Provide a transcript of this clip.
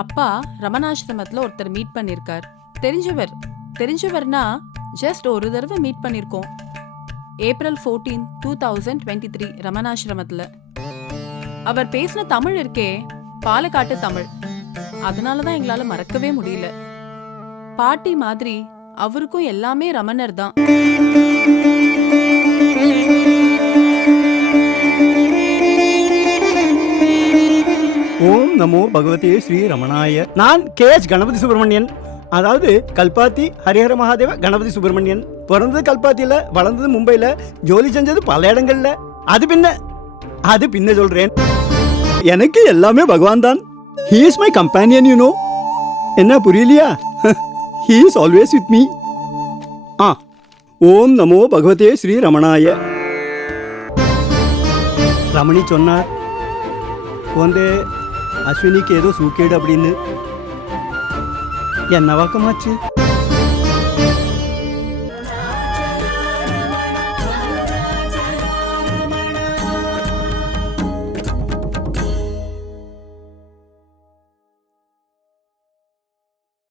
அப்பா ரமணாசிரமத்துல ஒருத்தர் மீட் பண்ணிருக்கார். தெரிஞ்சவர் தெரிஞ்சவர்னா ஜஸ்ட் ஒரு தடவை மீட் பண்ணிருக்கோம். ஏப்ரல் 14, 2023 ரமணாசிரமத்துல. அவர் பேசின தமிழ் இருக்கே, பாலக்காட்டு தமிழ். அதனாலதான் எங்களால மறக்கவே முடியல. பாட்டி மாதிரி அவருக்கும் எல்லாமே ரமணர் தான். ஓம் நமோ பகவதே ஸ்ரீ ரமணாய. நான் KH கணபதி சுப்பிரமணியன், அதாவது கல்பாத்தி ஹரிஹர மகாதேவ கணபதி சுப்பிரமணியன். பிறந்தது கல்பாத்தியில, வளர்ந்தது மும்பைல, ஜோலி செஞ்சது பல இடங்கள்ல. அது பின்ன சொல்றேன். எனக்கு எல்லாமே பகவான் தான். He is my companion, you know. என்ன புரியலையா? He is always with me. ஓம் நமோ பகவதே ஸ்ரீ ரமணாய. ரமணி சொன்னார், வந்து அஸ்வினிக்கு ஏதோ சூக்கேடு அப்படின்னு. என்ன வாக்கமாச்சு?